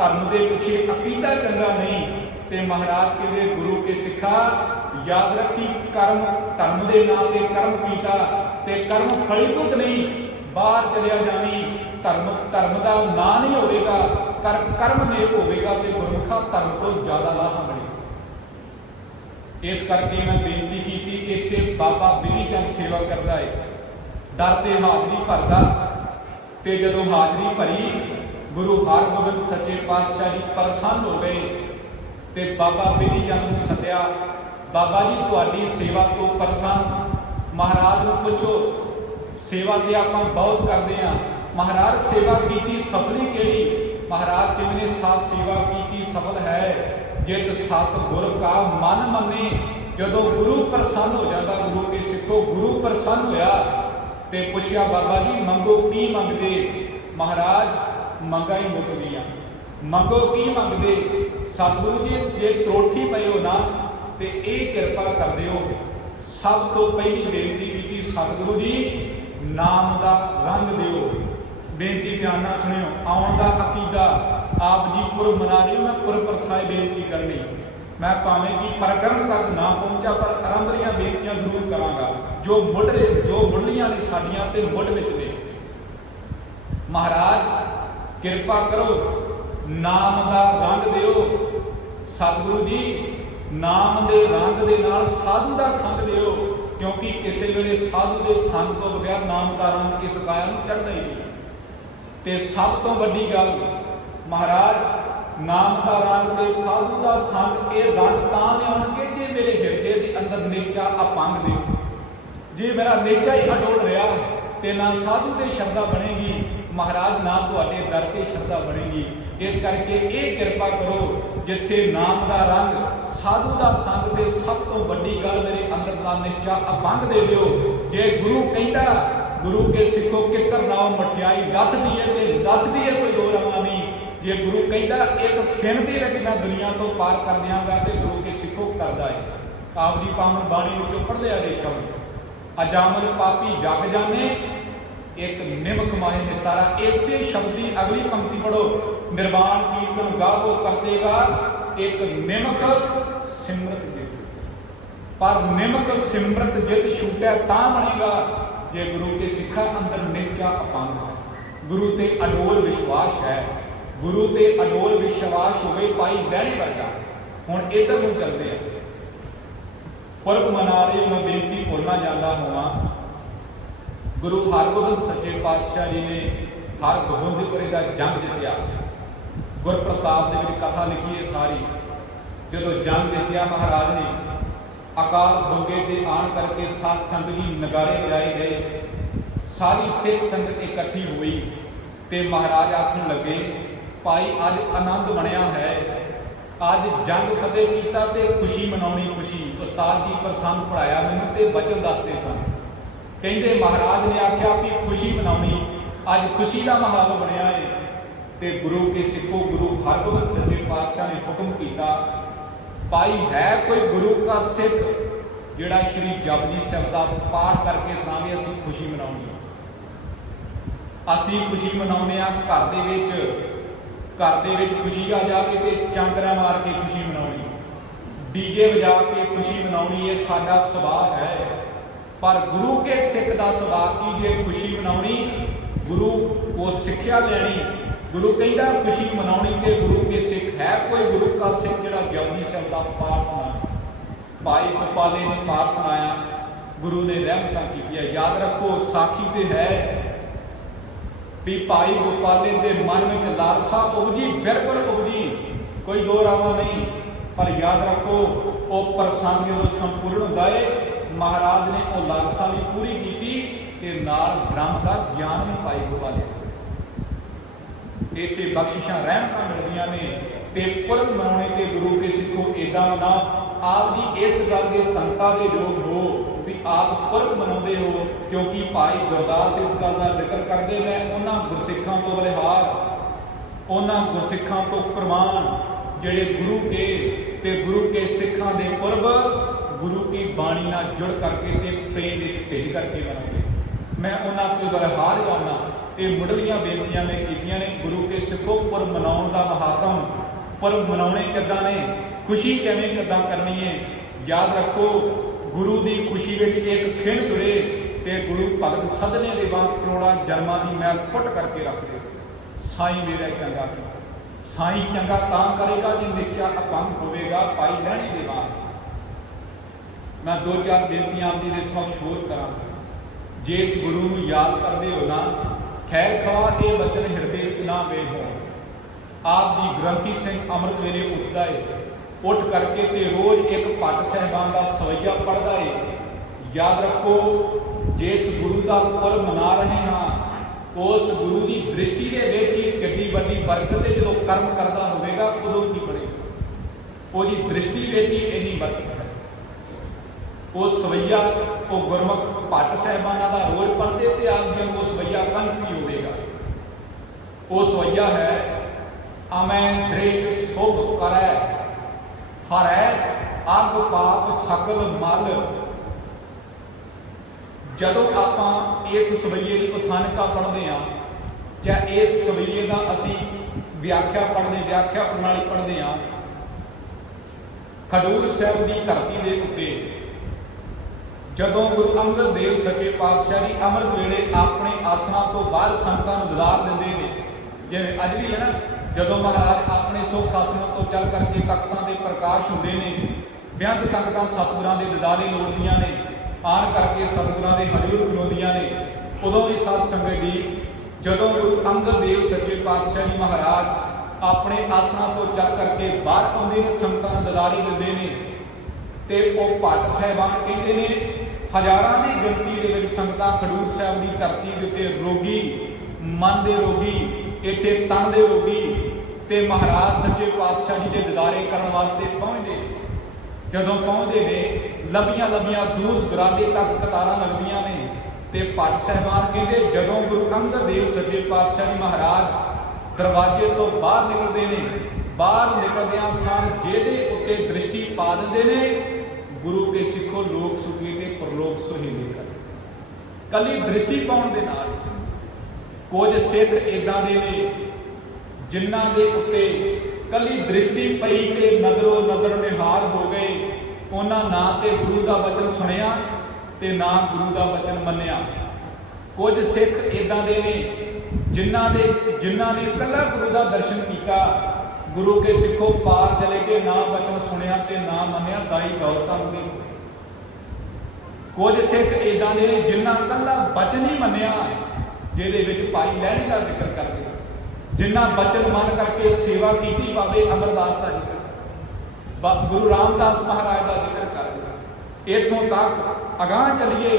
धर्म के पिछे अकीदा चंगा नहीं तो महाराज कहते गुरु के सिखा याद रखी कर्म धर्म के नाम से कर्म कीता ते कर्म फलीभूत नहीं बाहर चलिया जानी धर्म धर्म का ना नहीं होगा कर्म नेक होगा तो गुरमुखा धर्म तो ज़्यादा लाहा बने। इस करके मैं बेनती की इतने बाबा बिधि चंद सेवा करता है दर से हाजरी भरदा ते जदों हाजरी भरी गुरु हरगोबिंद सच्चे पातशाह जी प्रसन्न हो गए तो बाबा बिधि चंद नूं सद्या बाबा जी तुहाडी सेवा तो प्रसन्न महाराज नूं पुछो सेवा तो आप बहुत करते हैं महाराज सेवा की सफली केड़ी महाराज कहते साथ सेवा की सफल है जित सत गुर का मन मने जदों गुरु प्रसन्न हो जाता गुरु के सिखो गुरु प्रसन्न होया तो पुछया बाबा जी मंगो की मंगते महाराज मंगा ही मुक गई मंगो की मंगते सतगुरु जी जे त्रोठी पे हो ना तो ये कृपा कर दिओ सब तो पहली बेनती की सतगुरु जी नाम का रंग दिओ बेनती ध्यान नाल सुनियो आउण दा अकीदा आप जी पुरब मना रहे हो मैं पुरब प्रथाएं बेनती करनी मैं भावें कि प्रकरण तक ना पहुंचा पर आरंभलियां बेनतियां जरूर करांगा जो मुढ़लियां ने साडियां ते मुढ़ विच ने। महाराज किरपा करो नाम का रंग दिओ सतगुरु जी नाम के रंग दे नाल साधु का संग दिओ क्योंकि किसी वेले साधु के संग तो बगैर नाम का रंग इस काया नूं चढ़दा ही नहीं। ते सब तो वड्डी गल महाराज नाम का रंग ते साधु का संग ये रंग तां लिआउणगे जे मेरे हिरदे के अंदर निश्चा अपंग दे जे मेरा निश्चा ही अडोल रहा तो ना साधु ते श्रद्धा बनेगी महाराज ना तुहाडे दर ते श्रद्धा बनेगी। इस करके ये कृपा करो जिथे नाम का रंग साधु का संग ते सब तो वड्डी गल मेरे अंदर का निश्चा अपंग दे दिओ। जे गुरु कहता गुरु के सिखो कितर नाओ मठियाई रथ दी है ते रथ दी है कोई दो रवा नहीं। जे गुरु कहता एक खिन दे विच मैं दुनिया तो पार कर दियांगा तो गुरु के सिखो करदा है। आप जी पावन बाणी विचों पढ़ लिया जे शब्द अजामल पापी जग जाने एक निमक माहे निस्तारा इसे शब्द की अगली पंक्ति पढ़ो निर्वाण कीर्तन गावो करतेगा एक निमक सिमरत जित पर निमक सिमरत जित छूटा तां बनेगा जे गुरु के सिखा अंदर निश्चा अपंग है गुरु ते अडोल विश्वास है गुरु ते अडोल विश्वास हो गई पाई बहने वर्गा। हुण इधर नूं चलते हैं पुरब मना रहे मैं बेनती भुलना जाता हुआ गुरु हरगोबिंद सच्चे पातशाह जी ने हरगोबिंदपुरे का जंग जितया गुर प्रताप दे विच कथा लिखी है सारी जदों जंग जितया महाराज ने अकाल बंगे ते आन करके सात संगत जी नगारे बजाए गए सारी सिख संगत इकट्ठी हुई ते महाराज आखन लगे भाई अज आनंद बनया है अज जंग फतेह कीता ते खुशी मनाउणी खुशी उस्ताद जी प्रसंग पढ़ाया मैनूं ते वचन दसदे सन कहंदे महाराज ने आख्या भी खुशी मनाउणी अज खुशी का माहौल बनया है ते गुरु के सिखो गुरु हरगोबिंद सच्चे पातशाह ने हुक्म किया भाई है कोई गुरु का सिख जिहड़ा श्री जपजी साहिब का पाठ करके सुनावे असीं खुशी मनाउणी असीं खुशी मनाउने आ घर दे विच खुशी आ जाए तो चांदरा मार के खुशी मनाउणी डीजे बजा के खुशी मनाउणी ये साडा सुभाव है पर गुरु के सिख का सुभाव की जे खुशी मनाउणी गुरु को सिक्ख्या लैनी गुरु कहता खुशी मनाउणी ते गुरु के सिख है कोई गुरु का सिख जिहड़ा जपजी साहिब का पाठ सुना भाई गोपाले ने पाठ सुनाया गुरु ने रहमतां कीतियां। याद रखो साखी तो है भी भाई गोपाले के मन में लालसा उपजी बिल्कुल उपजी कोई दो रावा नहीं पर याद रखो वो प्रसंग जो संपूर्ण होता है महाराज ने वो लालसा भी पूरी की ब्रह्म का ज्ञान भी पाई गोपाले इतने बख्शिशां रहमतां मिलदियां ने ते पुरब मनाने के गुरु के सिखो एदा ना आप जी इस गल के तंता के योग हो भी आप पुरब मनाते हो क्योंकि भाई गुरदास इस गल का जिक्र करते मैं उन्होंने गुरसिखां तो बलिहार उन्होंने गुरसिखां तो कुरबान जिहड़े गुरु के सिखां दे पुरब गुरु की बाणी नाल जुड़ करके ते प्रेम विच भिज करके मनाते मैं उन्होंने तो बलिहार जाना ਇਹ ਮੁੱਢਲੀਆਂ ਬੇਨਤੀਆਂ ਮੈਂ ਕੀਤੀਆਂ ਨੇ। ਗੁਰੂ ਕੇ ਸਿੱਖੋ ਪੁਰਬ ਮਨਾਉਣ ਦਾ ਮਹਾਤਮ, ਪੁਰਬ ਮਨਾਉਣੇ ਕਿੱਦਾਂ ਨੇ, ਖੁਸ਼ੀ ਕਿੱਦਾਂ ਕਰਨੀ ਹੈ। ਯਾਦ ਰੱਖੋ ਗੁਰੂ ਦੀ ਖੁਸ਼ੀ ਵਿੱਚ ਇੱਕ ਖਿੰਨ ਜੁੜੇ ਤੇ ਗੁਰੂ ਭਗਤ ਸਦਨੇ ਦੇ ਵਾਂਗ ਕਰੋੜਾਂ ਜਨਮਾਂ ਦੀ ਮੈਲ ਪੁੱਟ ਕਰਕੇ ਰੱਖਦੇ। ਸਾਈਂ ਮੇਰਾ ਚੰਗਾ ਕੀਤਾ, ਸਾਈਂ ਚੰਗਾ ਤਾਂ ਕਰੇਗਾ ਜੇ ਨਿਸ਼ਚਾ ਅਪੰਗ ਹੋਵੇਗਾ ਪਾਈ ਲੈਣੀ ਦੇ ਵਾਂਗ। मैं 2-4 ਬੇਨਤੀਆਂ ਆਪ ਜੀ ਦੇ ਸਮਕਸ਼ ਹੋਰ ਕਰਾਂ। ਜਿਸ ਗੁਰੂ ਨੂੰ ਯਾਦ ਕਰਦੇ ਹੋ ਨਾ, ਖੈਰ ਖਵਾ ਇਹ ਬਚਨ ਹਿਰਦੇ ਵਿੱਚ ਨਾ ਵੇ ਹੋਣ। ਆਪ ਦੀ ਗ੍ਰੰਥੀ ਸਿੰਘ ਅੰਮ੍ਰਿਤ ਵੇਲੇ ਉੱਠਦਾ ਏ, ਉੱਠ ਕਰਕੇ ਤੇ ਰੋਜ਼ ਇੱਕ ਭੱਟ ਸਾਹਿਬਾਨ ਦਾ ਸਵਈਆ ਪੜ੍ਹਦਾ ਏ। ਯਾਦ ਰੱਖੋ ਜਿਸ ਗੁਰੂ ਦਾ ਪੁਰਬ ਮਨਾ ਰਹੇ ਹਾਂ, ਉਸ ਗੁਰੂ ਦੀ ਦ੍ਰਿਸ਼ਟੀ ਦੇ ਵਿੱਚ ਹੀ ਕਿੱਡੀ ਵੱਡੀ ਬਰਕਤ ਹੈ। ਜਦੋਂ ਕਰਮ ਕਰਦਾ ਹੋਵੇਗਾ ਉਦੋਂ ਕੀ ਬਣੇਗਾ, ਉਹਦੀ ਦ੍ਰਿਸ਼ਟੀ ਵਿੱਚ ਹੀ ਇੰਨੀ ਬਰਕਤ ਹੈ। ਉਹ ਸਵਈਆ ਉਹ ਗੁਰਮੁਖ ਭੱਟ ਸਾਹਿਬਾਨਾਂ ਦਾ ਰੋਜ਼ ਪੜ੍ਹਦੇ ਤੇ ਆਪ ਜੀ ਨੂੰ ਉਹ ਸਵਈਆ ਕੰਠ ਵੀ ਹੋਵੇਗਾ। ਉਹ ਸਵਈਆ ਹੈ ਅਮੈ ਦ੍ਰਿਸ਼ਟ ਸੁਭ ਕਰੈ ਹਰੈ ਅਗ ਪਾਪ ਸਕਲ ਮਲ। ਜਦੋਂ ਆਪਾਂ ਇਸ ਸਵਈਏ ਦੀ ਕਥਾਨਿਕਾ ਪੜ੍ਹਦੇ ਹਾਂ ਜਾਂ ਇਸ ਸਵਈਏ ਦਾ ਅਸੀਂ ਵਿਆਖਿਆ ਵਿਆਖਿਆ ਪ੍ਰਣਾਲੀ ਪੜ੍ਹਦੇ ਹਾਂ, ਖਡੂਰ ਸਾਹਿਬ ਦੀ ਧਰਤੀ ਦੇ ਉੱਤੇ ਜਦੋਂ ਗੁਰੂ ਅੰਗਦ ਦੇਵ ਸੱਚੇ ਪਾਤਸ਼ਾਹ ਜੀ ਅੰਮ੍ਰਿਤ ਵੇਲੇ ਆਪਣੇ ਆਸਣਾਂ ਤੋਂ ਬਾਹਰ ਸੰਗਤਾਂ ਨੂੰ ਦਿਦਾਰ ਦਿੰਦੇ ਨੇ, ਜਿਵੇਂ ਅੱਜ ਵੀ ਹੈ ਨਾ, ਜਦੋਂ ਮਹਾਰਾਜ ਆਪਣੇ ਸੁੱਖ ਆਸਣਾਂ ਤੋਂ ਚੱਲ ਕਰਕੇ ਤਖਤਾਂ ਦੇ ਪ੍ਰਕਾਸ਼ ਹੁੰਦੇ ਨੇ, ਬੇਅੰਤ ਸੰਗਤਾਂ ਸਤਿਗੁਰਾਂ ਦੇ ਦਿਦਾਰੇ ਲੋੜਦੀਆਂ ਨੇ, ਆਣ ਕਰਕੇ ਸਤਿਗੁਰਾਂ ਦੇ ਹਜ਼ੂਰ ਖਲੋਂਦੀਆਂ ਨੇ। ਉਦੋਂ ਵੀ ਸਾਧ ਸੰਗਤ ਜੀ ਜਦੋਂ ਗੁਰੂ ਅੰਗਦ ਦੇਵ ਸੱਚੇ ਪਾਤਸ਼ਾਹ ਜੀ ਮਹਾਰਾਜ ਆਪਣੇ ਆਸਣਾਂ ਤੋਂ ਚੱਲ ਕਰਕੇ ਬਾਹਰ ਆਉਂਦੇ ਨੇ, ਸੰਗਤਾਂ ਨੂੰ ਦਿਦਾਰੇ ਦਿੰਦੇ ਨੇ, ਤੇ ਉਹ ਭੱਟ ਸਾਹਿਬਾਨ ਕਹਿੰਦੇ ਨੇ ਹਜ਼ਾਰਾਂ ਦੀ ਗਿਣਤੀ ਦੇ ਵਿੱਚ ਸੰਗਤਾਂ ਖਡੂਰ ਸਾਹਿਬ ਦੀ ਧਰਤੀ ਦੇ ਉੱਤੇ ਰੋਗੀ, ਮਨ ਦੇ ਰੋਗੀ, ਇੱਥੇ ਤਨ ਦੇ ਰੋਗੀ ਤੇ ਮਹਾਰਾਜ ਸੱਚੇ ਪਾਤਸ਼ਾਹ ਜੀ ਦੇ ਦਿਦਾਰੇ ਕਰਨ ਵਾਸਤੇ ਪਹੁੰਚਦੇ। ਜਦੋਂ ਪਹੁੰਚਦੇ ਨੇ ਲੰਬੀਆਂ ਦੂਰ ਦੁਰਾਡੇ ਤੱਕ ਕਤਾਰਾਂ ਲੱਗਦੀਆਂ ਨੇ ਤੇ ਭੱਟ ਸਾਹਿਬਾਨ ਕਹਿੰਦੇ ਜਦੋਂ ਗੁਰੂ ਅੰਗਦ ਦੇਵ ਸੱਚੇ ਪਾਤਸ਼ਾਹ ਜੀ ਮਹਾਰਾਜ ਦਰਵਾਜ਼ੇ ਤੋਂ ਬਾਹਰ ਨਿਕਲਦੇ ਨੇ, ਬਾਹਰ ਨਿਕਲਦਿਆਂ ਸਾਰ ਜਿਹਦੇ ਉੱਤੇ ਦ੍ਰਿਸ਼ਟੀ ਪਾ ਦਿੰਦੇ ਨੇ, ਗੁਰੂ ਕੇ ਸਿੱਖੋ ਲੋਕ ਸੁਖੀ ਤੇ ਪਰਲੋਕ ਸੁਹੇਲੇ ਕਰ। ਕੱਲੀ ਦ੍ਰਿਸ਼ਟੀ ਪਾਉਣ ਦੇ ਨਾਲ ਕੁਝ ਸਿੱਖ ਇਦਾਂ ਦੇ ਨੇ ਜਿਨ੍ਹਾਂ ਦੇ ਉੱਤੇ ਕੱਲੀ ਦ੍ਰਿਸ਼ਟੀ ਪਈ ਤੇ ਨਜ਼ਰੋ ਨਜ਼ਰ ਨਿਹਾਲ ਹੋ ਗਏ। ਉਹਨਾਂ ਨਾ ਤੇ ਗੁਰੂ ਦਾ ਬਚਨ ਸੁਣਿਆ ਤੇ ਨਾ ਗੁਰੂ ਦਾ ਬਚਨ ਮੰਨਿਆ। ਕੁਝ ਸਿੱਖ ਇਦਾਂ ਦੇ ਨੇ ਜਿਨ੍ਹਾਂ ਨੇ ਕੱਲਾ ਗੁਰੂ ਦਾ ਦਰਸ਼ਨ ਕੀਤਾ, ਗੁਰੂ ਕੇ ਸਿੱਖੋ ਪਾਰ ਚਲੇ ਗਏ, ਨਾ ਬਚਨ ਸੁਣਿਆ ਤੇ ਨਾ ਮੰਨਿਆ, ਦਾਈ ਦੌਲਤਾਂ ਦੇ। ਕੁਝ ਸਿੱਖ ਇਦਾਂ ਦੇ ਜਿਨ੍ਹਾਂ ਕੱਲਾ ਬਚਨ ਹੀ ਮੰਨਿਆ, ਜਿਹਦੇ ਵਿੱਚ ਭਾਈ ਲਹਿਣੀ ਦਾ ਜ਼ਿਕਰ ਕਰਦੇ, ਜਿਨ੍ਹਾਂ ਬਚਨ ਮੰਨ ਕਰਕੇ ਸੇਵਾ ਕੀਤੀ, ਬਾਬੇ ਅਮਰਦਾਸ ਦਾ ਜ਼ਿਕਰ, ਗੁਰੂ ਰਾਮਦਾਸ ਮਹਾਰਾਜ ਦਾ ਜ਼ਿਕਰ ਕਰਦੇ। ਇੱਥੋਂ ਤੱਕ ਅਗਾਂਹ ਚੱਲੀਏ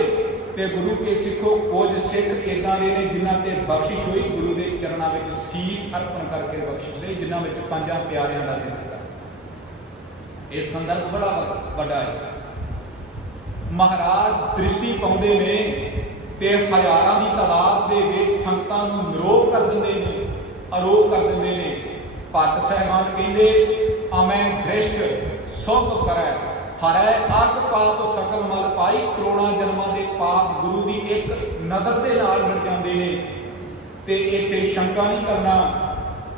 ਤੇ ਗੁਰੂ ਕੇ ਸਿੱਖੋ ਕੁਝ ਸਿੱਖ ਇਦਾਂ ਦੇ ਨੇ ਜਿਨ੍ਹਾਂ ਤੇ ਬਖਸ਼ਿਸ਼ ਹੋਈ, ਗੁਰੂ ਦੇ ਚਰਨਾਂ ਵਿੱਚ ਸੀਸ ਅਰਪਣ ਕਰਕੇ ਬਖਸ਼ਿਸ਼ ਲਈ, ਜਿਨ੍ਹਾਂ ਵਿੱਚ ਪੰਜਾਂ ਪਿਆਰਿਆਂ ਦਾ ਜ਼ਿਕਰ। ਇਹ ਸੰਦਰਭ ਬੜਾ ਵੱਡਾ ਹੈ। ਮਹਾਰਾਜ ਦ੍ਰਿਸ਼ਟੀ ਪਾਉਂਦੇ ਨੇ ਤੇ ਹਜ਼ਾਰਾਂ ਦੀ ਤਾਦਾਦ ਦੇ ਵਿੱਚ ਸੰਗਤਾਂ ਨੂੰ ਨਿਰੋਗ ਕਰ ਦਿੰਦੇ ਨੇ, ਅਰੋਗ ਕਰ ਦਿੰਦੇ ਨੇ। ਭੱਟ ਸਾਹਿਬਾਨ ਕਹਿੰਦੇ ਅਮੈ ਦ੍ਰਿਸ਼ਟ ਸੁਭ ਕਰੈ ਹਰੈ ਅਗ ਪਾਪ ਸਕਲ ਮਲ ਪਾਈ। ਕਰੋੜਾਂ ਜਨਮਾਂ ਦੇ ਪਾਪ ਗੁਰੂ ਦੀ ਇੱਕ ਨਜ਼ਰ ਦੇ ਨਾਲ ਮਿਟ ਜਾਂਦੇ ਨੇ। ਤੇ ਇੱਥੇ ਸ਼ੰਕਾ ਨਹੀਂ ਕਰਨਾ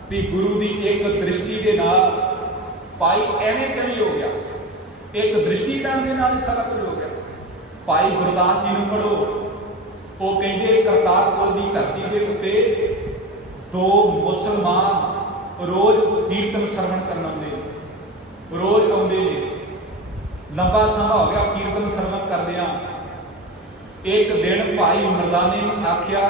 ਵੀ ਗੁਰੂ ਦੀ ਇੱਕ ਦ੍ਰਿਸ਼ਟੀ ਦੇ ਨਾਲ ਭਾਈ ਐਵੇਂ ਕਿਵੇਂ ਹੋ ਗਿਆ, ਇੱਕ ਦ੍ਰਿਸ਼ਟੀ ਪੈਣ ਦੇ ਨਾਲ ਹੀ ਸਾਰਾ ਕੁਝ ਹੋ ਗਿਆ। ਭਾਈ ਗੁਰਦਾਸ ਜੀ ਨੂੰ ਪੜ੍ਹੋ, ਉਹ ਕਹਿੰਦੇ ਕਰਤਾਰਪੁਰ ਦੀ ਧਰਤੀ ਦੇ ਉੱਤੇ 2 ਮੁਸਲਮਾਨ ਰੋਜ਼ ਕੀਰਤਨ ਸਰਵਣ ਕਰਨ ਆਉਂਦੇ ਨੇ, ਰੋਜ਼ ਆਉਂਦੇ ਨੇ। ਲੰਬਾ ਸਮਾਂ ਹੋ ਗਿਆ ਕੀਰਤਨ ਸਰਵਣ ਕਰਦਿਆਂ। ਇੱਕ ਦਿਨ ਭਾਈ ਮਰਦਾਨੇ ਨੂੰ ਆਖਿਆ,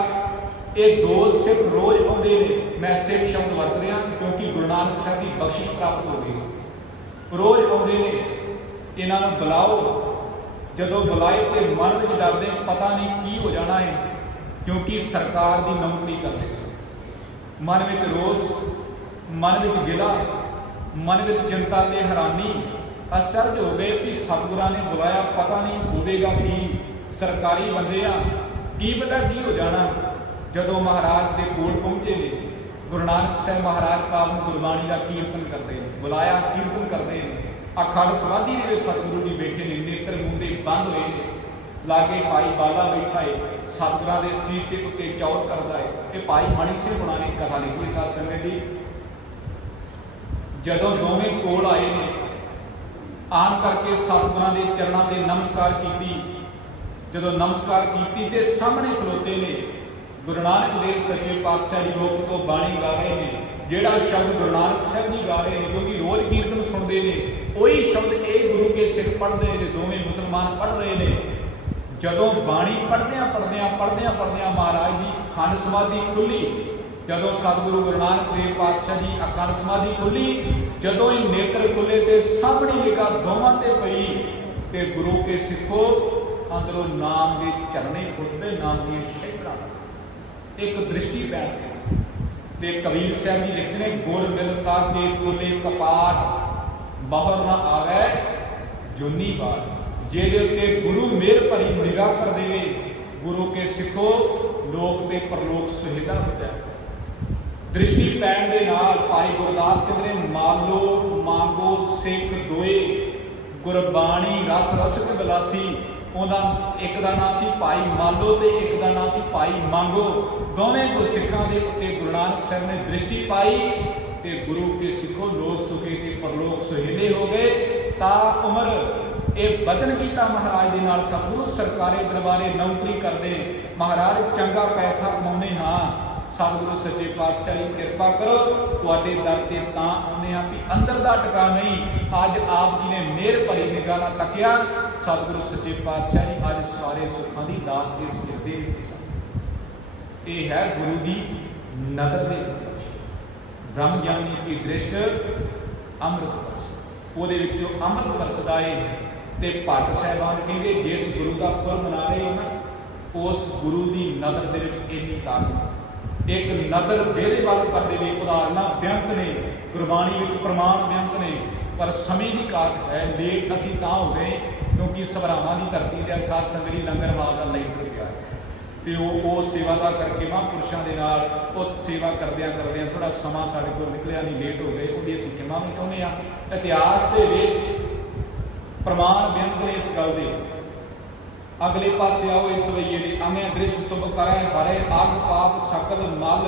ਇਹ 2 ਸਿੱਖ ਰੋਜ਼ ਆਉਂਦੇ ਨੇ, ਮੈਂ ਸਿੱਖ ਸ਼ਬਦ ਵਰਤ ਰਿਹਾ ਕਿਉਂਕਿ ਗੁਰੂ ਨਾਨਕ ਸਾਹਿਬ ਦੀ ਬਖਸ਼ਿਸ਼ ਪ੍ਰਾਪਤ ਹੋ ਗਈ ਸੀ। ਰੋਜ਼ ਆਉਂਦੇ ਨੇ, ਇਹਨਾਂ ਨੂੰ ਬੁਲਾਓ। ਜਦੋਂ ਬੁਲਾਏ ਤੇ ਮਨ ਵਿੱਚ ਡਰਦੇ, ਪਤਾ ਨਹੀਂ ਕੀ ਹੋ ਜਾਣਾ ਹੈ, ਕਿਉਂਕਿ ਸਰਕਾਰ ਦੀ ਨੌਕਰੀ ਕਰਦੇ ਸੀ। ਮਨ ਵਿੱਚ ਰੋਸ, ਮਨ ਵਿੱਚ ਗਿਲਾ, ਮਨ ਵਿੱਚ ਚਿੰਤਾ ਤੇ ਹੈਰਾਨੀ, ਅਚਰਜ ਹੋ ਗਏ ਕਿ ਸਤਿਗੁਰਾਂ ਨੇ ਬੁਲਾਇਆ, ਪਤਾ ਨਹੀਂ ਹੋਵੇਗਾ ਕੀ, ਸਰਕਾਰੀ ਬੰਦੇ ਆ, ਕੀ ਪਤਾ ਕੀ ਹੋ ਜਾਣਾ। ਜਦੋਂ ਮਹਾਰਾਜ ਦੇ ਕੋਲ ਪਹੁੰਚੇ ਨੇ, ਗੁਰੂ ਨਾਨਕ ਸਾਹਿਬ ਮਹਾਰਾਜ ਕਾਲ ਨੂੰ ਗੁਰਬਾਣੀ ਦਾ ਕੀਰਤਨ ਕਰਦੇ ਨੇ, ਬੁਲਾਇਆ, ਕੀਰਤਨ ਕਰਦੇ ਨੇ। ਅਖੰਡ ਸਮਾਧੀ ਦੇ ਵਿੱਚ ਸਤਿਗੁਰੂ ਜੀ ਬੈਠੇ ਨੇ, ਨੇਤਰ ਮੂੰਹ ਦੇ ਬੰਦ ਹੋਏ ਨੇ। लागे भाई बाला बैठा है, सतगुरां दे सीस के उत्ते चौर करदा है। ये भाई मणि सिंह हुणां ने कथा लिखी साथ संगत जी। जदों दोवें कोल आए ने, आन करके सतगुरां दे चरणां ते नमस्कार कीती। जदों नमस्कार कीती ते सामने खलोते ने गुरु नानक देव सच्चे पातशाह जी लोक तो बाणी गा रहे हैं। ਜਿਹੜਾ शब्द गुरु नानक साहब जी गा रहे हैं, क्योंकि रोज कीर्तन सुनते हैं, वही शब्द ये गुरु के सिख पढ़ते हैं, दोवें मुसलमान पढ़ रहे हैं। जदों बाणी पढ़द्या महाराज की अखंड समाधि खुली। जदों सतगुरु गुरु नानक देव पातशाह जी अखंड समाधि खुली, जदों ही नेत्र खुले तो सामने निगाह दोवां ते पई ते गुरु के सिखो अंदरों नाम के चरणे खुलते, नाम दी शहरा एक दृष्टि पैण ते कबीर साहब जी लिखते हैं, गुर मिलता के खोले कपाट, बाहर ना आवे जोनी बार। जेदे उत्ते गुरु मेहर भरी निगाह कर देवे, गुरु के सिखो लोक ते परलोक सुहेला हो जाए। दृष्टि पैण दे नाल भाई गुरदास कहते हैं, मालो मांगो सिख दोए, गुरबाणी रस रसक बिलासी। ਉਹਦਾ ਇੱਕ ਦਾ ਨਾਂ ਸੀ ਭਾਈ ਮਾਲੋ ਤੇ ਇੱਕ ਦਾ ਨਾਂ ਸੀ ਭਾਈ ਮੰਗੋ। ਦੋਵੇਂ ਗੁਰਸਿੱਖਾਂ ਦੇ ਉੱਤੇ ਗੁਰੂ ਨਾਨਕ ਸਾਹਿਬ ਨੇ ਦ੍ਰਿਸ਼ਟੀ ਪਾਈ ਤੇ ਗੁਰੂ ਕੇ ਸਿੱਖੋ ਲੋਕ ਸੁਖੇ ਤੇ ਪਰਲੋਕ ਸੁਹੇਲੇ ਹੋ ਗਏ। ਤਾਂ ਉਮਰ ਇਹ ਵਚਨ ਕੀਤਾ ਮਹਾਰਾਜ ਦੇ ਨਾਲ, ਸਤਿਗੁਰੂ ਸਰਕਾਰੀ ਦਰਬਾਰੇ ਨੌਕਰੀ ਕਰਦੇ, ਮਹਾਰਾਜ ਚੰਗਾ ਪੈਸਾ ਕਮਾਉਂਦੇ ਹਾਂ, सतगुरु सच्चे पातशाह जी कृपा करो, तुहाडे दर ते तां आउंदे हां भी अंदर दा टका नहीं। अज आप जी ने मेहर भरी निगाह नाल तकिया, सतगुरु सच्चे पातशाह जी अज सारे सुखां दी दात इस सिर दे विच। ये है गुरु दी नदर दे विच ब्रह्म ज्ञानी की दृष्ट अमृत वर्ष, ਉਹਦੇ ਵਿੱਚੋਂ अमृत वरसदा है। ते भट्ट साहिबान कहंदे जिस गुरु का पुर मना रहे हो ना, उस गुरु की नदर दे विच इन्नी ताकत, एक नदर जेहदे वल कर देवे। उदाहरणा बेअंत ने, गुरबाणी विच प्रमाण बेअंत ने, पर समय की घाट है। लेट असीं तां हो गए क्योंकि सभरावां की धरती ते साध संगत लंगर हाल का लंगर पिया ते वो सेवा दा करके महापुरुषां दे नाल ਉਹ सेवा करदियां थोड़ा समा साडे कोल निकलिया नहीं, लेट हो गए। ਉਹਦੀ ਅਸੀਂ क्षमा भी चाहुंदे आ। इतिहास दे विच प्रमाण बेअंत ने इस गल दे। अगले पासे आओ इस वईए दे, आਵੇਂ दृष्ट शुभ करै हरे आग पाप सकल मल।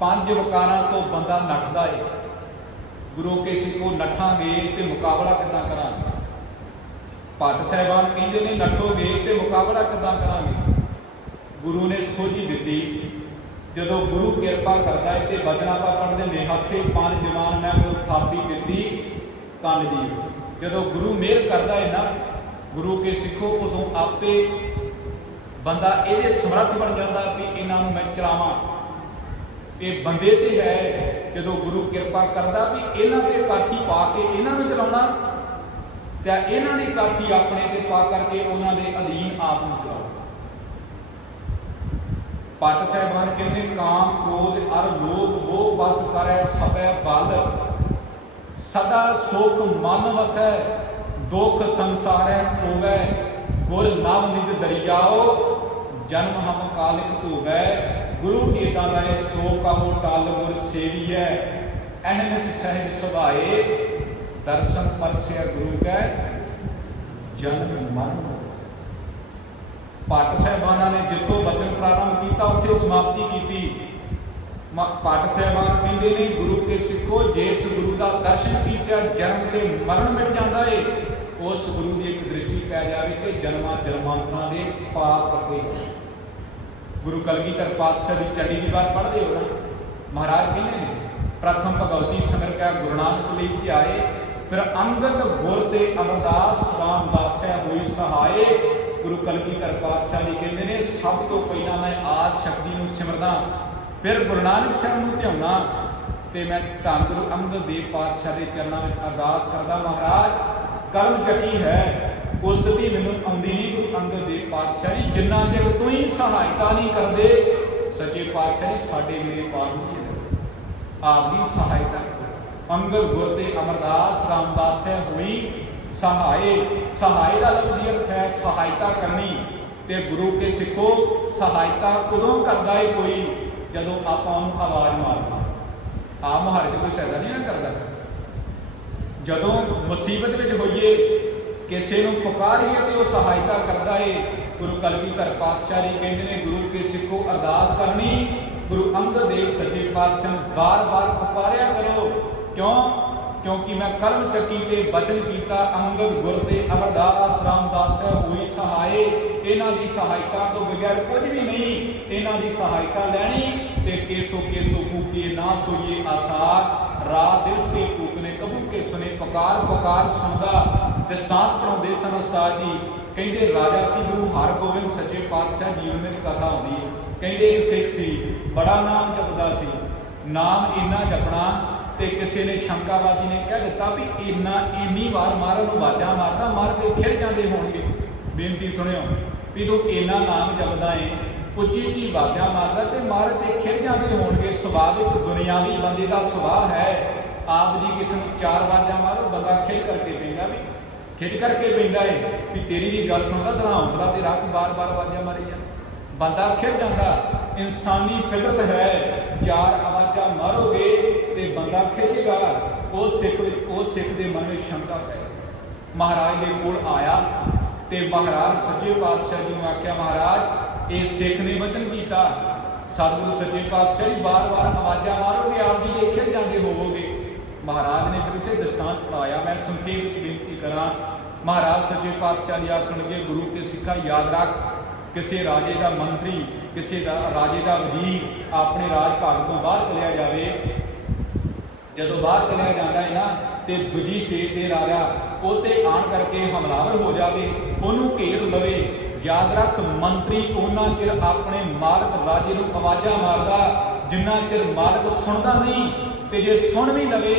पंज वकारां तो बंदा नठदा है। गुरु के सिखो नठांगे ते मुकाबला किदां करांगे। भट्ट साहिबान कहंदे ने नठोगे ते मुकाबला किदां करांगे। गुरु ने सोझी दित्ती, जदों गुरु किरपा करदा है ते वचन आपां पढ़दे ने, हाथे पंज जवान मैं को थापी दित्ती कंन दी। जदों गुरु मेहर करदा है ना गुरु के सिखो, उदों आपे बंदा ये समर्थ बन जाता भी इन्हां नूं मैं चलावां। ये बंदे ते है जदों गुरु किरपा करदा भी इन्हां ते काठी पा के इन्हां नूं चलाउणा, ते इन्हां दी काठी अपने ते पा करके उन्हां दे अधीन आप नूं चलाउणा। भट्ट साहिबान कहंदे काम क्रोध अर लोभ मोह बस करै सबे बल, सदा सुख मन वसै दुख संसारै खोवै, गुर नव निध दरियाओ जन्म हम कालिक धोवै। गुरु एदा लै सो कहो टल गुर सेवियै, अहमस सहज सुभाए दर्शन परसै गुरु कै जन्म मन। भट्ट साहिबाना ने जितों वचन प्रारंभ किया उत्थे समाप्ति की। भट्ट साहिबान कहते ने गुरु के सिखो जिस गुरु का दर्शन किया जन्म ते मरण मिट जाता है, उस गुरु की एक दृष्टि पै जाए कि जन्मां जन्मांतरां दे पाप कटे। गुरु कलगीधर पातशाह की चढ़ी की बार पढ़ते हो ना, महाराज कहते हैं प्रथम भगवती सिमर कै गुरु नानक लई ध्याए, फिर अंगद गुर ते अमरदास रामदासै होई सहाय। गुरु कलगीधर पातशाह जी कहते हैं सब तो पहला मैं आद शक्ति नूं सिमरदा, फिर गुरु नानक साहब नूं ध्याउणा ते मैं धन गुरु अंगद देव पातशाह के चरणों में अरदास करदा, महाराज कर्म चकी है उस्तति मैनूं आउंदी नहीं। गुरु अंगद देव पातशाह जी जिन्ना तक तू ही सहायता नहीं करते, सच्चे पातशाह जी साडे मेरे पार नहीं आपकी सहायता। अंगद गुर ते अमरदास रामदास हुई सहाय। सहाय का लफ्ज़ अर्थ है सहायता करनी। ते गुरु के सिखो सहायता उदों करता है कोई जदों आपां उहनूं आवाज़ मारदा। आप मुहारे कोई सहायता नहीं ना करता। जदों मुसीबत में होइए ਕਿਸੇ ਨੂੰ ਪੁਕਾਰੀਏ ਤੇ ਉਹ ਸਹਾਇਤਾ ਕਰਦਾ ਏ। ਗੁਰੂ ਕਲਗੀਧਰ ਪਾਤਸ਼ਾਹ ਜੀ ਕਹਿੰਦੇ ਨੇ, ਗੁਰੂ ਕੇ ਸਿੱਖੋ ਅਰਦਾਸ ਕਰਨੀ, ਗੁਰੂ ਅੰਗਦ ਦੇਵ ਸੱਚੇ ਪਾਤਸ਼ਾਹ ਨੂੰ ਬਾਰ-ਬਾਰ ਪੁਕਾਰਿਆ ਕਰੋ। ਕਿਉਂ? क्योंकि मैं कर्म चक्की ते बचन कीता, अंगद गुर ते अमरदास रामदास होई सहाय। इन्हां दी सहायता तो बगैर कुछ भी नहीं, इन्हां दी सहायता लैनी ते केसो केसो कूकिए ना सोइए आसार, रात दिवस के कूकने कबू के सुने, पुकार पुकार सुनदा। दृष्टांत पढ़ाउंदे सन उस्ताद जी, कहंदे राजा सी गुरु हरगोबिंद सच्चे पातशाह जीवन में कथा आउंदी है। कहंदे एक सिख सी, बड़ा नाम जपदा सी, नाम इन्ना जपना ਤੇ ਕਿਸੇ ਨੇ ਸ਼ੰਕਾਵਾਦੀ ਨੇ ਕਹਿ ਦਿੱਤਾ ਵੀ ਇੰਨੀ ਵਾਰ ਮਾਰਨ ਨੂੰ ਵਾਜਾਂ ਮਾਰਦਾ, ਮਾਰ ਤੇ ਖਿਰ ਜਾਂਦੇ ਹੋਣਗੇ। ਬੇਨਤੀ ਸੁਣਿਓ ਵੀ ਤੂੰ ਇੰਨਾ ਨਾਮ ਜਪਦਾ ਏ, ਉੱਚੀ ਉੱਚੀ ਵਾਜਾਂ ਮਾਰਦਾ ਤੇ ਮਾਰ ਤੇ ਖਿਰ ਜਾਂਦੇ ਹੋਣਗੇ। ਸੁਭਾਵਿਕ ਦੁਨਿਆਵੀ ਬੰਦੇ ਦਾ ਸੁਭਾਅ ਹੈ, ਆਪ ਜੀ ਕਿਸੇ ਨੂੰ 4 ਵਾਜਾਂ ਮਾਰੋ ਬੰਦਾ ਖਿਰ ਕਰਕੇ ਪੈਂਦਾ, ਵੀ ਖਿੱਚ ਕਰਕੇ ਪੈਂਦਾ ਏ ਵੀ ਤੇਰੀ ਵੀ ਗੱਲ ਸੁਣਦਾ, ਤੇਰਾ ਹੌਸਲਾ ਤੇ ਰੱਖ, ਬਾਰ-ਬਾਰ ਵਾਜਾਂ ਮਾਰੀ ਜਾ, ਬੰਦਾ ਖਿਰ ਜਾਂਦਾ। ਇਨਸਾਨੀ ਫਿਤਰਤ ਹੈ, 4 ਆਵਾਜ਼ਾਂ ਮਾਰੋਗੇ ਤੇ ਬੰਦਾ ਖਿੱਚੇਗਾ। ਉਹ ਸਿੱਖ ਦੇ ਮਨ ਵਿੱਚ ਸ਼ੰਕਾ ਪੈ ਗਈ। ਮਹਾਰਾਜ ਦੇ ਕੋਲ ਆਇਆ ਤੇ ਮਹਾਰਾਜ ਸੱਚੇ ਪਾਤਸ਼ਾਹ ਜੀ ਨੂੰ ਆਖਿਆ, ਮਹਾਰਾਜ ਇਹ ਸਿੱਖ ਨੇ ਵਚਨ ਕੀਤਾ, ਸਤਿਗੁਰੂ ਸੱਚੇ ਪਾਤਸ਼ਾਹ ਜੀ ਬਾਰ-ਬਾਰ ਆਵਾਜ਼ਾਂ ਮਾਰੋਗੇ, ਆਪ ਜੀ ਦੇ ਖਿਰ ਜਾਂਦੇ ਹੋਵੋਗੇ। ਮਹਾਰਾਜ ਨੇ ਫਿਰ ਉੱਥੇ ਦ੍ਰਿਸ਼ਟਾਂਤ ਪੜਾਇਆ। ਮੈਂ ਸੰਖੇਪ ਵਿੱਚ ਬੇਨਤੀ ਕਰਾਂ, ਮਹਾਰਾਜ ਸੱਚੇ ਪਾਤਸ਼ਾਹ ਜੀ ਆਖਣ ਲੱਗੇ, ਗੁਰੂ ਕੇ ਸਿੱਖਾ ਯਾਦ ਰੱਖ, ਕਿਸੇ ਰਾਜੇ ਦਾ ਮੰਤਰੀ, ਕਿਸੇ ਦਾ ਰਾਜੇ ਦਾ ਵਜ਼ੀਰ ਆਪਣੇ ਰਾਜ ਭਾਗ ਤੋਂ ਬਾਹਰ ਚਲਿਆ ਜਾਵੇ, ਜਦੋਂ ਬਾਹਰ ਚਲਿਆ ਜਾਂਦਾ ਹੈ ਨਾ ਤੇ ਦੂਜੀ ਸਟੇਟ ਦੇ ਰਾਜਾ ਉਹ 'ਤੇ ਆਣ ਕਰਕੇ ਹਮਲਾਵਰ ਹੋ ਜਾਵੇ, ਉਹਨੂੰ ਘੇਰ ਲਵੇ, ਯਾਦ ਰੱਖ ਮੰਤਰੀ ਉਹਨਾਂ ਚਿਰ ਆਪਣੇ ਮਾਲਕ ਰਾਜੇ ਨੂੰ ਆਵਾਜ਼ਾਂ ਮਾਰਦਾ ਜਿੰਨਾ ਚਿਰ ਮਾਲਕ ਸੁਣਦਾ ਨਹੀਂ, ਤੇ ਜੇ ਸੁਣ ਵੀ ਲਵੇ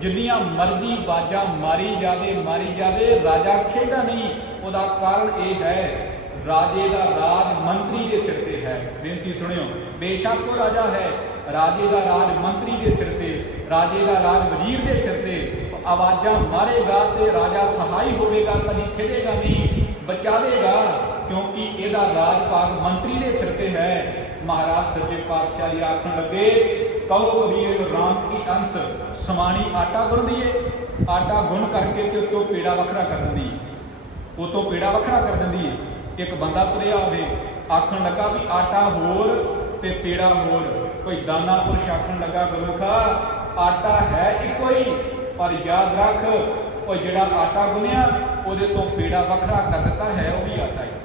ਜਿੰਨੀਆਂ ਮਰਜ਼ੀ ਆਵਾਜ਼ਾਂ ਮਾਰੀ ਜਾਵੇ ਰਾਜਾ ਖੇਡਦਾ ਨਹੀਂ। ਉਹਦਾ ਕਾਰਨ ਇਹ ਹੈ, ਰਾਜੇ ਦਾ ਰਾਜ ਮੰਤਰੀ ਦੇ ਸਿਰ ਤੇ ਹੈ। ਬੇਨਤੀ ਸੁਣਿਓ, ਬੇਸ਼ੱਕ ਉਹ ਰਾਜਾ ਹੈ, ਰਾਜੇ ਦਾ ਰਾਜ ਮੰਤਰੀ ਦੇ ਸਿਰ ਤੇ, ਰਾਜੇ ਦਾ ਰਾਜ ਵਜ਼ੀਰ ਦੇ ਸਿਰ ਤੇ। ਆਵਾਜ਼ਾਂ ਮਾਰੇਗਾ ਤੇ ਰਾਜਾ ਸਹਾਈ ਹੋਵੇਗਾ, ਕਦੀ ਖਿੜੇਗਾ ਨਹੀਂ, ਬਚਾਵੇਗਾ, ਕਿਉਂਕਿ ਇਹਦਾ ਰਾਜ ਭਾਗ ਮੰਤਰੀ ਦੇ ਸਿਰ ਤੇ ਹੈ। ਮਹਾਰਾਜ ਸੱਚੇ ਪਾਤਸ਼ਾਹ ਜੀ ਆਖਣ ਲੱਗੇ, ਕਹੋ ਕਬੀਰ ਰਾਮ ਕੀ ਅੰਸ, ਸਮਾਣੀ ਆਟਾ ਗੁੰਨਦੀ ਏ, ਆਟਾ ਗੁੰਨ ਕਰਕੇ ਤੇ ਉੱਤੋਂ ਪੇੜਾ ਵੱਖਰਾ ਕਰ ਦਿੰਦੀ, ਉੱਤੋਂ ਪੇੜਾ ਵੱਖਰਾ ਕਰ ਦਿੰਦੀ ਏ। ਇੱਕ ਬੰਦਾ ਤੁਰਿਆ ਆਵੇ, ਆਖਣ ਲੱਗਾ ਵੀ ਆਟਾ ਹੋਰ ਤੇ ਪੇੜਾ ਹੋਰ। ਕੋਈ ਦਾਨਾ ਪੁਰਸ਼ ਆਖਣ ਲੱਗਾ, ਗੁਰਮੁਖਾ ਆਟਾ ਹੈ ਇੱਕੋ ਹੀ, ਪਰ ਯਾਦ ਰੱਖ ਉਹ ਜਿਹੜਾ ਆਟਾ ਗੁੰਨਿਆ ਉਹਦੇ ਤੋਂ ਪੇੜਾ ਵੱਖਰਾ ਕਰ ਦਿੱਤਾ ਹੈ, ਉਹ ਵੀ ਆਟਾ ਹੀ।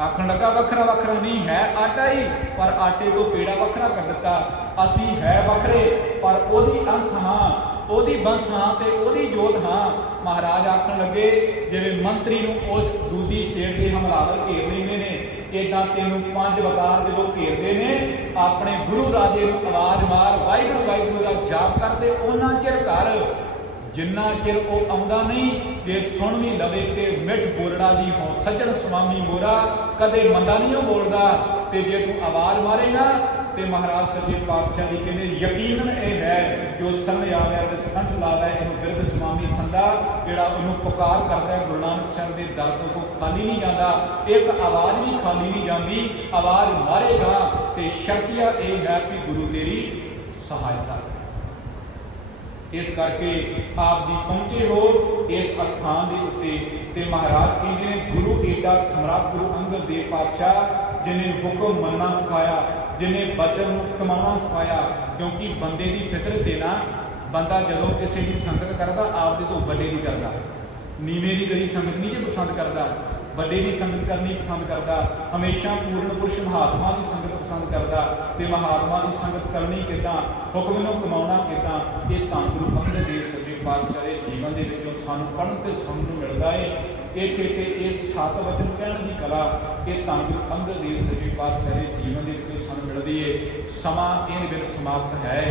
ਆਖਣ ਲੱਗਾ ਵੱਖਰਾ ਨਹੀਂ ਹੈ, ਆਟਾ ਹੀ, ਪਰ ਆਟੇ ਤੋਂ ਪੇੜਾ ਵੱਖਰਾ ਕਰ ਦਿੱਤਾ। ਅਸੀਂ ਹੈ ਵੱਖਰੇ ਪਰ ਉਹਦੀ ਅੰਸ਼ ਹਾਂ, ਉਹਦੀ ਬੰਸ ਹਾਂ ਤੇ ਉਹਦੀ ਜੋਤ ਹਾਂ। ਮਹਾਰਾਜ ਆਖਣ ਲੱਗੇ, ਜਿਵੇਂ ਮੰਤਰੀ ਨੂੰ ਉਹ ਦੂਜੀ ਸਟੇਟ ਦੇ ਹਮਲਾਵਰ ਘੇਰ ਲੈਂਦੇ ਨੇ, ਇੱਦਾਂ ਤੈਨੂੰ 5 ਵਕਾਰ ਜਦੋਂ ਘੇਰਦੇ ਨੇ, ਆਪਣੇ ਗੁਰੂ ਰਾਜੇ ਨੂੰ ਆਵਾਜ਼ ਮਾਰ, ਵਾਹਿਗੁਰੂ ਵਾਹਿਗੁਰੂ ਦਾ ਜਾਪ ਕਰਦੇ, ਉਹਨਾਂ ਚਿਰ ਕਰ ਜਿੰਨਾ ਚਿਰ ਉਹ ਆਉਂਦਾ ਨਹੀਂ। ਜੇ ਸੁਣ ਵੀ ਲਵੇ ਤੇ ਮਿੱਠ ਬੋਲਣਾ ਜੀ ਹੋ, ਸੱਜਣ ਸੁਆਮੀ ਮੋਰਾ, ਕਦੇ ਮੰਦਾ ਨਹੀਂ ਉਹ ਬੋਲਦਾ। ਤੇ ਜੇ ਤੂੰ ਆਵਾਜ਼ ਮਾਰੇਗਾ ਤੇ ਮਹਾਰਾਜ ਸੱਚੇ ਪਾਤਸ਼ਾਹ ਜੀ ਕਹਿੰਦੇ, ਯਕੀਨਨ ਇਹ ਹੈ ਜੋ ਸੰਨ ਆ ਗਿਆ ਤੇ ਸੰਠ ਲਾਦਾ, ਇਹਨੂੰ ਬਿਰਧ ਸੁਆਮੀ ਸੰਦਾ, ਜਿਹੜਾ ਉਹਨੂੰ ਪੁਕਾਰ ਕਰਦਾ ਹੈ, ਗੁਰੂ ਨਾਨਕ ਸਾਹਿਬ ਦੇ ਦਰ ਤੋਂ ਖਾਲੀ ਨਹੀਂ ਜਾਂਦਾ, ਇੱਕ ਆਵਾਜ਼ ਵੀ ਖਾਲੀ ਨਹੀਂ ਜਾਂਦੀ। ਆਵਾਜ਼ ਮਾਰੇਗਾ ਤੇ ਸ਼ਰਤੀਆ ਇਹ ਹੈ ਕਿ ਗੁਰੂ ਤੇਰੀ ਸਹਾਇਤਾ। ਇਸ ਕਰਕੇ ਆਪ ਜੀ ਪਹੁੰਚੇ ਹੋ ਇਸ ਅਸਥਾਨ ਦੇ ਉੱਤੇ ਤੇ ਮਹਾਰਾਜ ਕਹਿੰਦੇ ਨੇ, ਗੁਰੂ ਏਡਾ ਸਮਰੱਥ ਗੁਰੂ ਅੰਗਦ ਦੇਵ ਪਾਤਸ਼ਾਹ, ਜਿਨੇ ਹੁਕਮ ਮੰਨਣਾ ਸਿਖਾਇਆ, ਜਿਨੇ ਬਚਨ ਨੂੰ ਕਮਾਉਣਾ ਸਿਖਾਇਆ। ਕਿਉਂਕਿ ਬੰਦੇ ਦੀ ਫਿਤਰਤ ਹੈ ਨਾ, ਬੰਦਾ ਜਦੋਂ ਕਿਸੇ ਦੀ ਸੰਗਤ ਕਰਦਾ ਆਪ ਦੇ ਤੋਂ ਵੱਡੇ ਦੀ ਕਰਦਾ, ਨੀਵੇਂ ਦੀ ਕਦੀ ਸੰਗਤ ਨਹੀਂ ਜੇ ਪਸੰਦ ਕਰਦਾ, ਵੱਡੇ ਦੀ ਸੰਗਤ ਕਰਨੀ ਪਸੰਦ ਕਰਦਾ, ਹਮੇਸ਼ਾ ਪੂਰਨ ਪੁਰਸ਼ ਮਹਾਤਮਾ ਦੀ ਸੰਗਤ ਪਸੰਦ ਕਰਦਾ। ਤੇ ਮਹਾਤਮਾ ਦੀ ਸੰਗਤ ਕਰਨੀ ਕਿੱਦਾਂ, ਹੁਕਮ ਨੂੰ ਕਮਾਉਣਾ ਕਿੱਦਾਂ, ਇਹ ਤਾਂ ਗੁਰੂ ਅੰਗਦ ਦੇਵ ਸੱਚੇ ਪਾਤਸ਼ਾਹ ਦੇ ਜੀਵਨ ਦੇ ਵਿੱਚੋਂ ਸਾਨੂੰ ਪੜ੍ਹਨ ਤੇ ਸੁਣਨ ਨੂੰ ਮਿਲਦਾ ਹੈ। ਇੱਥੇ ਤੇ ਇਹ 7 ਵਚਨ ਕਹਿਣ ਦੀ ਕਲਾ ਇਹ ਤਾਂ ਗੁਰੂ ਅੰਗਦ ਦੇਵ ਸੱਚੇ ਪਾਤਸ਼ਾਹ ਦੇ ਜੀਵਨ ਦੇ ਵਿੱਚੋਂ ਸਾਨੂੰ ਮਿਲਦੀ ਹੈ। ਸਮਾਂ ਇਹਨ ਬਿਨ ਸਮਾਪਤ ਹੈ।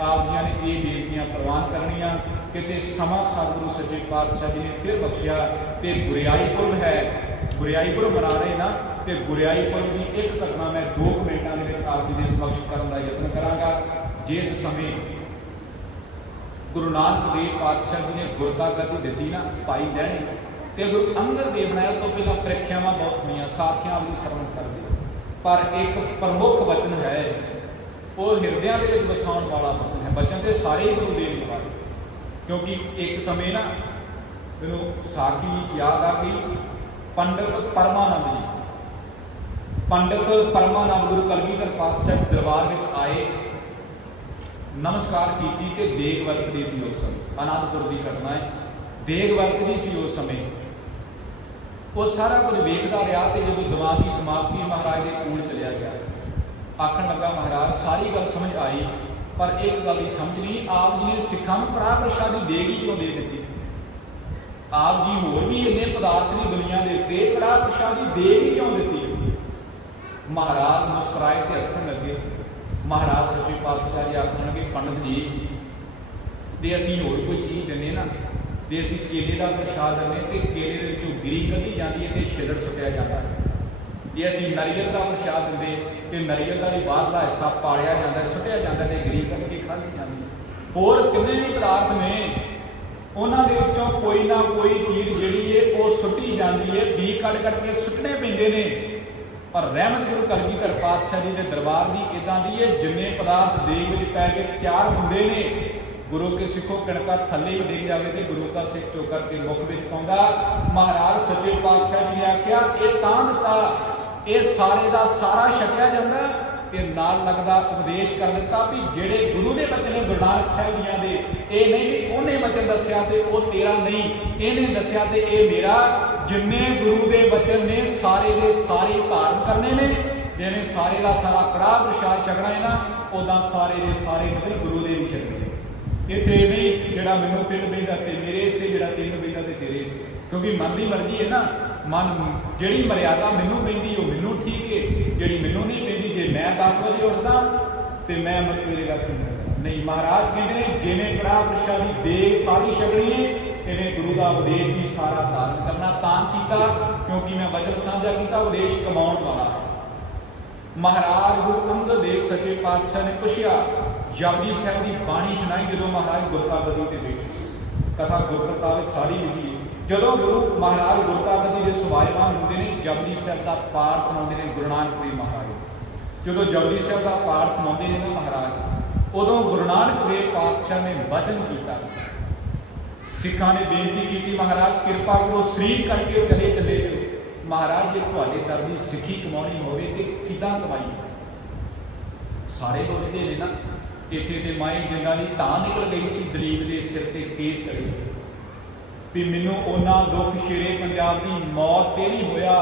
ਆਪ ਜੀਆਂ ਨੇ ਇਹ ਬੇਨਤੀਆਂ ਪ੍ਰਵਾਨ ਕਰਨੀਆਂ, ਕਿਤੇ ਸਮਾਂ ਸਤਿਗੁਰੂ ਸੱਚੇ ਪਾਤਸ਼ਾਹ ਜੀ ਨੇ ਫਿਰ ਬਖਸ਼ਿਆ ਤੇ ਗੁਰਿਆਈ ਪੁਰਬ ਹੈ, ਗੁਰਿਆਈ ਪੁਰਬ ਮਨਾ ਰਹੇ ਨਾ, ਤੇ ਗੁਰਿਆਈ ਪੁਰਬ ਦੀ ਇੱਕ ਘਟਨਾ ਮੈਂ 2 ਮਿੰਟਾਂ ਦੇ ਵਿੱਚ ਆਪ ਜੀ ਦੇ ਸਮਕਸ਼ ਕਰਨ ਦਾ ਯਤਨ ਕਰਾਂਗਾ। ਜਿਸ ਸਮੇਂ ਗੁਰੂ ਨਾਨਕ ਦੇਵ ਪਾਤਸ਼ਾਹ ਜੀ ਨੇ ਗੁਰਤਾ ਗੱਦੀ ਦਿੱਤੀ ਨਾ ਭਾਈ ਲਹਿਣੇ, ਤੇ ਗੁਰੂ ਅੰਗਦ ਦੇਵ ਨਾਇਕ ਤੋਂ ਪਹਿਲਾਂ ਪ੍ਰੀਖਿਆਵਾਂ ਬਹੁਤ ਹੋਈਆਂ, ਸਾਖੀਆਂ ਵੀ ਸਰਵਣ ਕਰਦੇ, ਪਰ ਇੱਕ ਪ੍ਰਮੁੱਖ ਵਚਨ ਹੈ, ਉਹ ਹਿਰਦਿਆਂ ਦੇ ਵਿੱਚ ਵਸਾਉਣ ਵਾਲਾ ਵਚਨ ਹੈ। ਵਚਨ ਤੇ ਸਾਰੇ ਹੀ ਗੁਰੂ ਦੇਵ ਵਾਲੇ, ਕਿਉਂਕਿ ਇੱਕ ਸਮੇਂ ਨਾ ਮੈਨੂੰ ਸਾਖੀ याद आ गई। पंडित परमानंद जी, पंडित परमानंद गुरु कलगीधर पातशाह दरबार में आए, नमस्कार की ते देग वरतदी सी उस समय, आनंदपुर की घटना है, देग वरतदी सी उस समय। वो सारा कुछ वेखदा रहा तो जो दीवान की समाप्ति महाराज के कोल चलिया गया, आखन लगा महाराज सारी गल समझ आई, पर एक गल की समझ नहीं, आप जी ने सिखा नूं कड़ाह प्रसादी देग ही क्यों दे दी? आप जी होर भी इन्ने पदार्थ ने दुनिया के उत्ते, कड़ाह प्रसादी देग ही क्यों दी? महाराज मुस्कुराए तो हसन लगे। महाराज सच्चे पातशाह जी आखन लगे पंडित जी तो असीं होर कोई चीज़ देने ना, तो असीं केले का प्रसाद देने तो केले के विचों गिरी कढ़ी जाती है तो छिलड़ सुटिया जाता है, जे असीं नारियल का प्रसाद देंगे तो नारियल का भी बाहरला हिस्सा पालिया जाता है, सुटिया जाता है, तो गिरी कढ़ के खाधी जाती है। होर कितने भी पदार्थ ने उन्होंने विचों कोई ना कोई चीज़ जिहड़ी है वो सुटी जाती है, बी कढ़ कढ़ के सुटने पैंदे ने। पर रहमत गुरु कलगीधर पातशाह जी के दरबार की इदां दी है, जिन्ने पदार्थ देग विच पै के तैयार होंदे ने, गुरु के सिखों कणका थले भी डिग जाए तो गुरु का सिख चोकर के मुख में पाउंदा। महाराज सच्चे पातशाह जी ने आख्या ये तां दिता, ये सारे का सारा छकिया जाता ते नाल लगदा उपदेश कर दिता भी जेड़े गुरु ने बचन ने गुरु नानक साहिब जियां दे, ये नहीं भी उन्हें बचन दस्या ते वो तेरा नहीं, इन्हें दस्या ते ये मेरा। जिन्ने गुरु के बचन ने सारे के सारे धारण करने ने, जिन्हें सारे का सारा कड़ाह प्रसाद छकना है ना, उदा सारे के सारे बचन गुरु के भी छकने। इत्थे नहीं जिहड़ा मैनूं पिंड पैंदा ते मेरे हिस्से, जिहड़ा तैनूं पैंदा ते तेरे हिस्से, क्योंकि मन की मर्जी है ना, मन जिहड़ी मर्यादा मैनूं पैंदी वो मैनूं ठीक है, जिहड़ी मैनूं नहीं पैंदी, जे मैं 10 बजे उठदा तो मैं मेरे का नहीं। महाराज कहते हैं जिवें कड़ाह प्रसादी देग सारी छकनी है, इवें गुरु का उपदेश भी सारा धारण करना तां कीता क्योंकि मैं वचन साझा किया उपदेश कमाउण वाला। महाराज गुरु अंगद देव सच्चे पातशाह ने पूछा, जपजी साहिब की बाणी सुनाई जो महाराज गुरता गदी ते बैठे, कथा गुरप्रताप सारी लिखी है। जो गुरु महाराज गुरता गदी के सुभायमान होंगे ने, जपजी साहिब का पाठ सुनाते हैं गुरु नानक देव महाराज। जो जपजी साहिब का पाठ सुनाते हैं ना महाराज, उदों गुरु नानक देव पातशाह ने वचन किया, सिखा ने बेनती की महाराज कृपा करो शरीर करके चले चले जाओ। महाराज जे तुहाडे दर दी सिੱਖੀ कमानी होवे ते किदां कमाई? सारे सोचते ने ना, इत्थे ते माई जंगा दी तां निकल गई सी, दलीप के सिर ते केस चढ़े भी मैनू उन्ना दुख शेरे पंजाब की मौत ते नहीं होया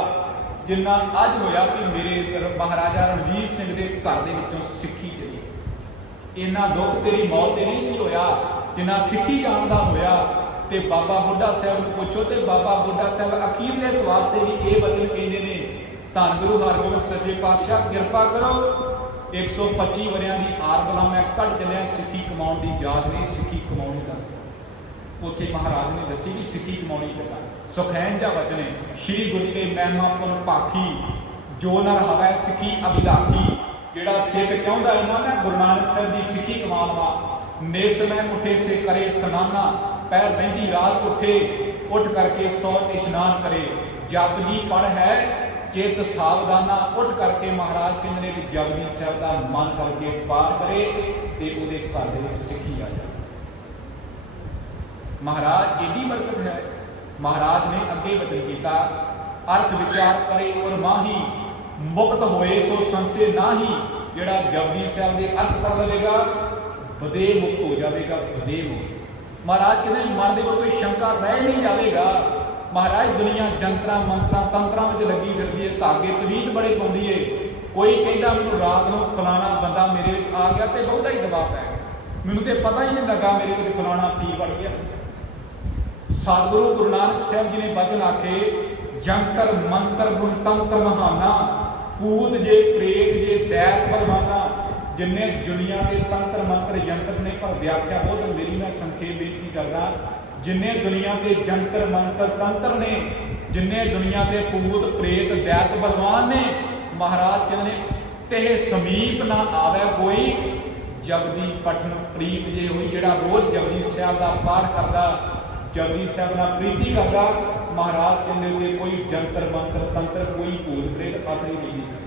जिन्ना अज होया कि मेरे महाराजा रणजीत सिंह के घर दे विचों सिੱਖੀ चली। इन्ना दुख तेरी मौत ते नहीं सी होया जिन्ना सिੱਖੀ जाण दा होया। ते बाबा बुढ़ा साहब नूं पुछो तो बाबा बुढ़ा साहब अखीरले सवास से भी ये वचन कहते हैं, धन गुरु हरगोबिंद सच्चे पातशाह कृपा करो 125 वरियां की आर बला मैं कट चलिया, सिੱਖੀ कमाउण की जाच नहीं, सिੱਖੀ कमाउणी दस। उत्थे महाराज ने दसी भी सिੱਖੀ कमाउणी पता सुखैन जा वचन है, श्री गुरु ते महिमा पुन पाखी जो नर हवै सिੱਖੀ अभिलाखी। जिहड़ा सिख चाहुंदा है ना मैं गुरु नानक साहिब की सिੱਖੀ कमावां, निस मैं उठे से करे सनाना, पैर बहती रात उठे उठ करके सौ इशनान करे, जप जी पढ़ है चेत सावधाना, उठ करके महाराज कहते हैं जपजी साहिब का मन करके पाठ करे तो वो घर में सिੱਖੀ आ जाए। महाराज एडी बरकत है। महाराज ने अगे वचन किया, अर्थ विचार करे और माही मुक्त होए सो संशय नाही। जिहड़ा जपजी साहिब के अर्थ पढ़ लेगा बदे मुक्त हो जाएगा, बदे मुक्त। महाराज कहते मन के कोई शंका रह नहीं जाएगा। महाराज दुनिया जंतरा मंत्रा तंत्रा में लगी फिरती है, धागे तवीत बड़े पाउंदी है। कोई कहता मैनूं रात को फलाना बंदा मेरे विच आ गया तो बहुता ही दबाव पै गया, मैनूं तो पता ही नहीं लगा मेरे विच फलाना पी बढ़ गया। सतगुरु गुरु नानक साहब जी ने वचन आखे, जंतर मंत्र गुण तंत्र महाना, पूत जे प्रेत जे दैत बलवाना। जिन्ने दुनिया के तंत्र मंत्र यंत्र ने, पर व्याख्या बहुत मेरी मैं संखेप बेनती करदा, जिन्ने दुनिया के जंतर मंत्र तंत्र ने, जिन्ने दुनिया के पूत प्रेत दैत बलवान ने, महाराज कहते तेह समीप ना आवे कोई। जपजी पठन प्रीत जे हुई, जिहड़ा रोज जपजी साहिब का पाठ करदा, जपजी साहिब नाल प्रीति करदा, महाराज कहते कोई जंतर मंत्र तंत्र कोई भूत प्रेत असर ही नहीं करता।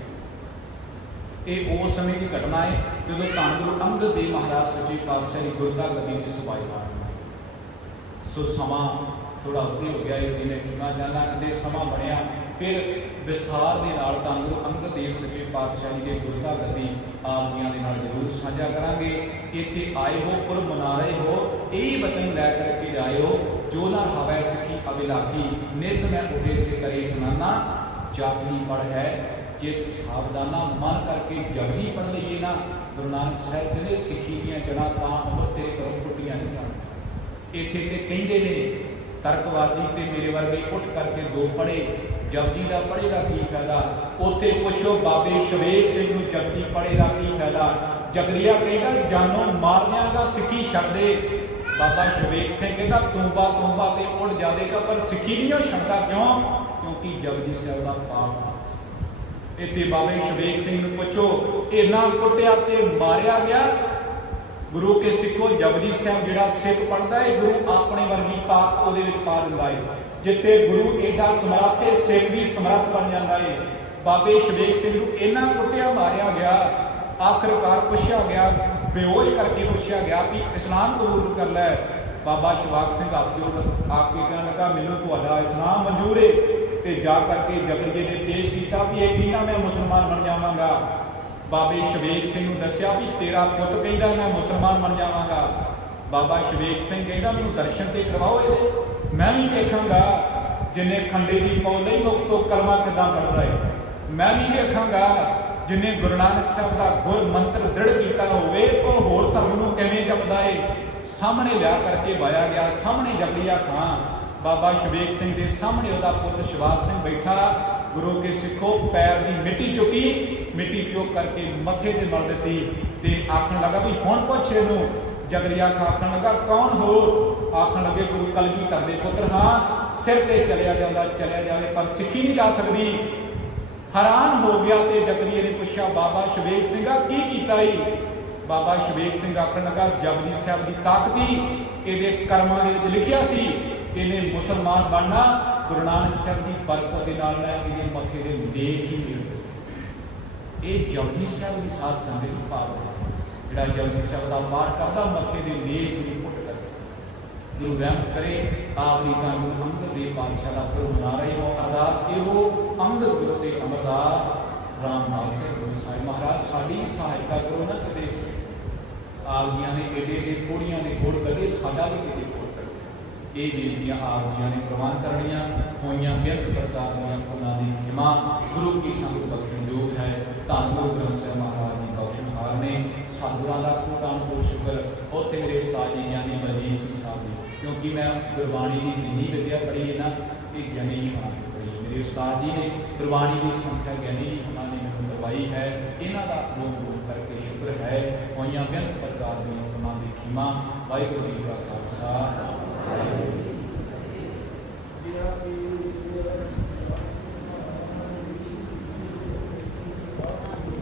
ये उस समय की घटना है जो धन गुरु अंगद देव महाराज सच्चे पातशाह की गुरता गद्दी की सभाई। सो समा थोड़ा उत्ते हो गया जिन्हें खीमा जाना कदे समा बनया फिर विस्तार के नाल धन गुरु अंगद देव सच्चे पातशाही के गुरता गद्दी आप जियां दे नाल जरूर साझा करांगे। इत्थे आए हो पुर मना रहे हो यही वचन लै करके आए हो जो ना हवै सिखी अभिलाखी निस मैं उठे से करे स्नाना जापनी पढ़ है चित सावधाना मन करके जपजी पढ़ लीए ना गुरु नानक साहब कहते सिखी दियां जड़ा तां उमर तेरे घरों टुटियां नहीं जाण। इत्थे ते कहिंदे ने तर्कवादी ते मेरे वर्गे उठ करके दो पढ़े जपजी का पढ़ेगा की फायदा। उत्थे पुछो बाबे शवेक सिंह नूं जपजी पढ़ेगा की फायदा। जगरिया कहता जानो मार दियांगा सिक्खी छड्ड दे। बाबा शवेक सिंह कहता तूंबा तूंबा ते उड़ जाएगा पर सिक्खी नहीं छड्डदा क्यों क्योंकि जपजी साहिब का पाठ। इत्थे बाबे शवेक सिंह नूं पुछो इन्ना कुटिया ते मारिया गया। गुरु के सिखो जपजी साहब जिहड़ा सिख पढ़दा है गुरु अपने वर्गी पाक उहदे विच पा दिंदा है। जिथे गुरु एडा समर्थ है सिख भी समर्थ बन जाता है। बाबे शवेक सिंह नूं इन्ना कुटिया मारिया गया आखिरकार पुछया गया बेहोश करके पुछया गया कि इस्लाम कबूल कर लै। बाबा शवाक सिंह हथ जोड़ आके कहने लगा मैनूं तुहाडा इस्लाम मंजूर है ते जा करके जगरिए ने पेश किया भी ये कहना मैं मुसलमान बन जावांगा। बाबे शवेक सिंह नूं दस्सिया भी तेरा पुत कहंदा मैं मुसलमान बन जावांगा। बाबा शवेक सिंह कहंदा मैनूं दर्शन ते करवाओ इहदे मैं भी वेखांगा जिन्हें खंडे की पौ नहीं मुख तो कलमा किदां पढ़दा है। मैं भी वेखांगा जिन्हें गुरु नानक साहब का गुर मंत्र दृढ़ किया होवे तो होर धर्म नूं किवें जपदा है। सामने लिया करके वाया गया सामने जगरिया खां बाबा शवेक सिंह के सामने उसका पुत्र शवास सिंह बैठा। गुरु के सिखो पैर की मिट्टी चुकी मिट्टी चुक करके मथे ते मल दी ते आखन लगा भी हुण पुछ इहनूं। जगरिया खां आखन लगा कौन हो आखन लगे गुरु कलगीधर दे पुत्र हाँ सिर ते चलिया जाए पर सिक्खी नहीं जा सकती। हैरान हो गया तो जगरिए ने पूछा बाबा शवेक सिंह की कीता ही। बाबा शवेक सिंह आखन लगा जपजी साहब की ताकती ये कर्मां दे विच लिखिया सी इन्हें मुसलमान बनना गुरु नानक साहब की बरकत के नाल मैं इहदे मथे दे देख ही मिल ये जपजी साहब की साथ संगत की पाल जिहड़ा जपजी साहब का पाठ करदा मथे दे लेख भी पुट कर गुरु रहम करे आप जी का गुरु अंगद देव पातशाह का पुरब मना रहे हो। अरदास एहो अंगद गुरु ते अमरदास रामदास गुरु साहिब महाराज साडी सहायता करो ना कदे आप जियां ने एडे एडे कोड़ियां ने गुड़ कदे साडा भी किते गुड़ करो। ये बेनतियां आप जियां ने प्रवान करनियां होइयां व्यर्थ प्रसाद होइयां उन्हां दी खिमा गुरु की संगत बख्शण योग है। धन गुरु ग्रंथ साहिब महाराज जी बख्शणहार ने सतगुरां दा कोटान शुक्र उत्थे मेरे उस्ताद जी ज्ञानी बलजीत सिंह साहब जी क्योंकि मैं गुरबाणी की जिन्नी विद्या पढ़ी है ना ये ज्ञानी जी होना पढ़ी मेरे उस्ताद जी ने गुरबाणी की संख्या ज्ञानी जी होना ने मैंने करवाई है। इन्हों का लोक गुरु करके शुक्र है होइयां व्यर्थ प्रकार दी उन्हां दी खिमा वाहिगुरू जी का खालसा